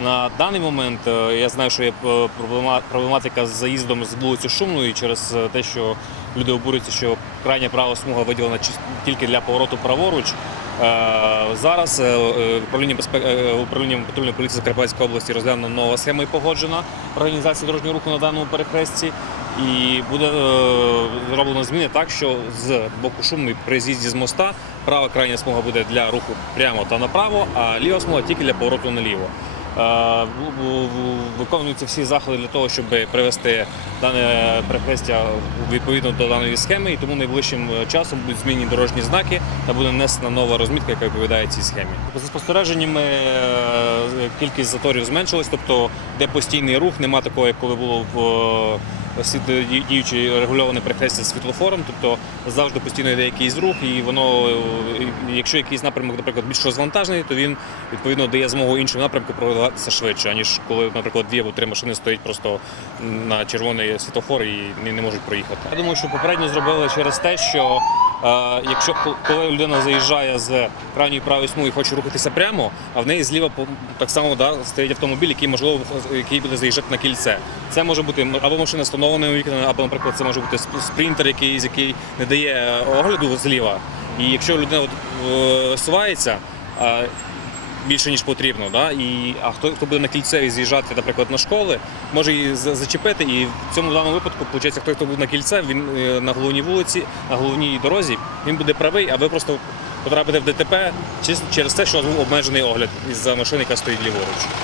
На даний момент е, я знаю, що є е, проблематика з заїздом з вулиці Шумної через е, те, що люди обурюються, що крайня права смуга виділена тільки для повороту праворуч. Зараз управління безпеки управлінням патрульної поліції Закарпатської області розглянула нова схема і погоджена організація дорожнього руху на даному перехресті. І буде зроблено зміни так, що з боку шумної при з'їзді з моста права крайня смуга буде для руху прямо та направо, а ліва смуга тільки для повороту наліво. Е, Виконуються всі заходи для того, щоб привести дане перехрестя відповідно до даної схеми, і тому найближчим е, часом будуть змінені дорожні знаки та буде нанесена нова розмітка, яка відповідає цій схемі. За спостереженнями е, кількість заторів зменшилась, тобто де постійний рух, нема такого, як коли було в е, діючий регульований перехрестя світлофором, тобто завжди постійно йде якийсь рух, і воно, якщо якийсь напрямок, наприклад, більш розвантажений, то він відповідно дає змогу іншому напрямку продаватися швидше, аніж коли, наприклад, дві або три машини стоять просто на червоний світлофор і не, можуть проїхати. Я думаю, що попередньо зробили через те, що якщо коли людина заїжджає з крайньої правої смуги і хоче рухатися прямо, а в неї зліва так само да, стоїть автомобіль, який можливо який буде заїжджати на кільце. Це може бути або машина з встановленими вікнами, або, наприклад, це може бути сп- спринтер, який, який не дає е, огляду зліва. І якщо людина висувається, більше ніж потрібно. Да? І, а хто, хто буде на кільцеві з'їжджати, наприклад, на школи, може її зачепити. І в цьому даному випадку, виходить, хто, хто буде на кільце, він е, на головній вулиці, на головній дорозі, він буде правий, а ви просто потрапите в ДТП через те, що був обмежений огляд із-за машини, яка стоїть ліворуч.